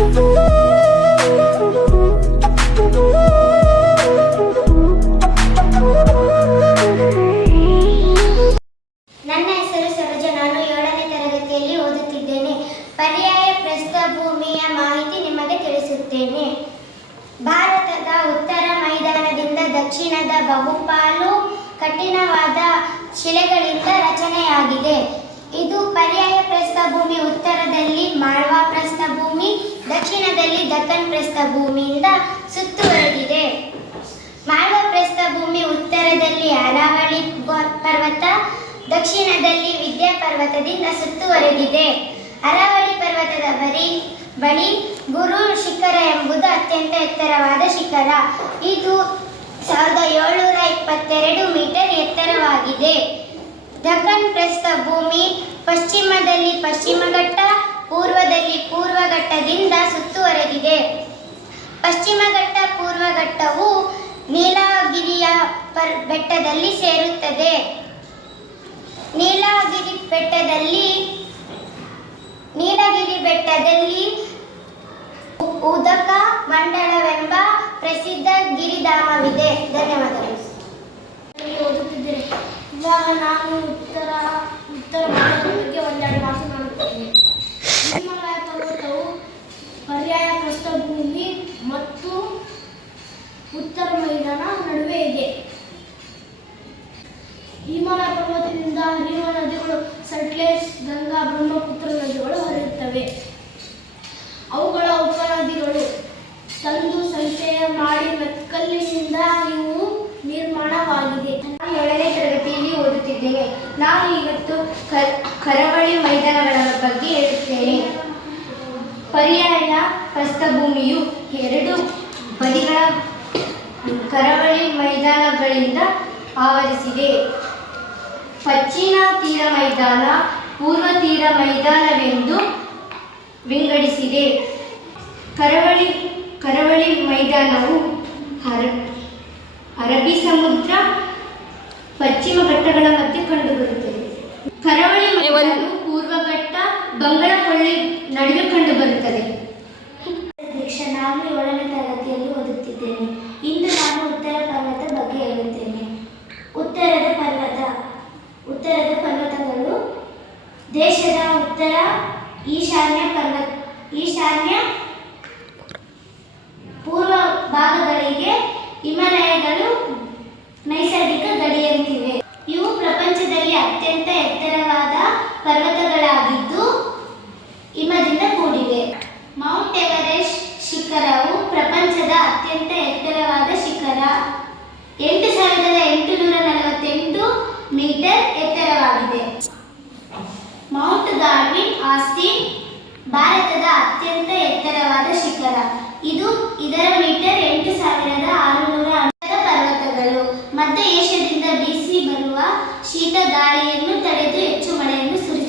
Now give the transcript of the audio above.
ನನ್ನ ಹೆಸರು ಸರೋಜ. ನಾನು 7ನೇ ತರಗತಿಯಲ್ಲಿ ಓದುತ್ತಿದ್ದೇನೆ. ಪರ್ಯಾಯ ಪ್ರಸ್ಥಭೂಮಿಯ ಮಾಹಿತಿ ನಿಮಗೆ ತಿಳಿಸುತ್ತೇನೆ. ಭಾರತದ ಉತ್ತರ ಮೈದಾನದಿಂದ ದಕ್ಷಿಣದ ಬಹುಪಾಲು ಕಠಿಣವಾದ ಶಿಲೆಗಳಿಂದ ರಚನೆಯಾಗಿದೆ. ಇದು ಪರ್ಯಾಯ ಪ್ರಸ್ಥಭೂಮಿ. ಉತ್ತರದಲ್ಲಿ ಮಾಳ್ವಾ ಪ್ರಸ್ಥಭೂಮಿ, ದಕ್ಷಿಣದಲ್ಲಿ ದಕ್ಕನ್ ಪ್ರಸ್ಥಭೂಮಿಯಿಂದ ಸುತ್ತುವರೆದಿದೆ. ಮಾಳ್ವಾ ಪ್ರಸ್ಥಭೂಮಿ ಉತ್ತರದಲ್ಲಿ ಅರಾವಳಿ ಪರ್ವತ, ದಕ್ಷಿಣದಲ್ಲಿ ವಿಂಧ್ಯ ಪರ್ವತದಿಂದ ಸುತ್ತುವರೆದಿದೆ. ಅರಾವಳಿ ಪರ್ವತದ ಬಳಿ ಗುರು ಶಿಖರ ಎಂಬುದು ಅತ್ಯಂತ ಎತ್ತರವಾದ ಶಿಖರ. ಇದು 1722 ಮೀಟರ್ ಎತ್ತರವಾಗಿದೆ. ದಕ್ಕನ್ ಪ್ರಸ್ಥಭೂಮಿ ಪಶ್ಚಿಮದಲ್ಲಿ ಪಶ್ಚಿಮ ಘಟ್ಟ, ಪೂರ್ವದಲ್ಲಿ ಪೂರ್ವ ಘಟ್ಟದಿಂದ ಸುತ್ತುವರೆದಿದೆ. ಪಶ್ಚಿಮ ಘಟ್ಟ ಪೂರ್ವ ಘಟ್ಟವು ನೀಲಗಿರಿಯ ಬೆಟ್ಟದಲ್ಲಿ ಸೇರುತ್ತದೆ. ನೀಲಗಿರಿ ಬೆಟ್ಟದಲ್ಲಿ ಉದಕ ಮಂಡಲವೆಂಬ ಪ್ರಸಿದ್ಧ ಗಿರಿಧಾಮವಿದೆ. ಧನ್ಯವಾದಗಳು. ಓದುತ್ತಿದ್ದೇನೆ. ಇವಾಗ ನಾನು ಉತ್ತರ ಭಾರತದ ಬಗ್ಗೆ ಒಂದೆರಡು ಮಾತನಾಡುತ್ತೇನೆ. ಹಿಮಾಲಯ ಪರ್ವತವು ಪರ್ಯಾಯ ಪ್ರಸ್ಥಭೂಮಿ ಮತ್ತು ಉತ್ತರ ಮೈದಾನ ನಡುವೆ ಇದೆ. ಹಿಮಾಲಯ ಪರ್ವತದಿಂದ ಹರಿಯುವ ನದಿಗಳು ಸಟ್ಲೇಜ್, ಗಂಗಾ, ಬ್ರಹ್ಮಪುತ್ರ ನದಿಗಳು ಹರಿಯುತ್ತವೆ. ಅವುಗಳ ಉಪನದಿಗಳು ತಂದು ಸಂಚಯ ಮಾಡಿ ಮೆಕ್ಕಲಿನಿಂದ ಇವು ನಿರ್ಮಾಣವಾಗಿದೆ. ನಾನು 7ನೇ ತರಗತಿಯಲ್ಲಿ ಓದುತ್ತಿದ್ದೇನೆ. ನಾನು ಇವತ್ತು ಕರಾವಳಿ ಮೈದಾನಗಳ ಬಗ್ಗೆ ಹೇಳುತ್ತೇನೆ. ಪರ್ಯಾಯ ಪ್ರಸ್ಥಭೂಮಿಯು 2 ಬದಿಗಳ ಕರಾವಳಿ ಮೈದಾನಗಳಿಂದ ಆವರಿಸಿದೆ. ಪಶ್ಚಿಮ ತೀರ ಮೈದಾನ, ಪೂರ್ವ ತೀರ ಮೈದಾನವೆಂದು ವಿಂಗಡಿಸಿದೆ. ಕರಾವಳಿ ಮೈದಾನವು ಅರಬ್ಬಿ ಸಮುದ್ರ, ಪಶ್ಚಿಮ ಘಟ್ಟಗಳ ಮಧ್ಯೆ ಕಂಡುಬರುತ್ತದೆ. ಕರಾವಳಿ ಮೈದಾನವು ಪೂರ್ವ ಘಟ್ಟ, ಬಂಗಾಳ ಕೊಲ್ಲಿ ನಡುವೆ ಕಂಡುಬರುತ್ತದೆ. ನಾನು 7ನೇ ತರಗತಿಯಲ್ಲಿ ಓದುತ್ತಿದ್ದೇನೆ. ಇಂದು ನಾನು ಉತ್ತರ ಪರ್ವತ ಬಗ್ಗೆ ಹೇಳುತ್ತೇನೆ. ಉತ್ತರದ ಪರ್ವತಗಳು ದೇಶದ ಉತ್ತರ, ಈಶಾನ್ಯ, ಪೂರ್ವ ಭಾಗಗಳಿಗೆ ಹಿಮಾಲಯಗಳು ನೈಸರ್ಗಿಕ ಗಡಿಯಂತಿವೆ. ಇವು ಪ್ರಪಂಚದಲ್ಲಿ ಅತ್ಯಂತ ಎತ್ತರವಾದ ಪರ್ವತಗಳಾಗಿದ್ದು ಹಿಮದಿಂದ ಕೂಡಿವೆ. ಮೌಂಟ್ ಎವರೆಸ್ಟ್ ಶಿಖರವು ಪ್ರಪಂಚದ ಅತ್ಯಂತ ಎತ್ತರವಾದ ಶಿಖರ. 8848 ಮೀಟರ್ ಎತ್ತರವಾಗಿದೆ. ಮೌಂಟ್ ಗಾರ್ವಿನ್ ಆಸ್ಟಿನ್ ಭಾರತದ ಅತ್ಯಂತ ಎತ್ತರವಾದ ಶಿಖರ. ಇದರ ಮೀಟರ್ 8600 ಪರ್ವತಗಳು ಮಧ್ಯ ಏಷ್ಯಾದಿಂದ ಬೀಸಿ ಬರುವ ಶೀತ ಗಾಳಿಯನ್ನು ತಡೆದು ಹೆಚ್ಚು ಮಳೆಯನ್ನು ಸುರಿಸುತ್ತವೆ.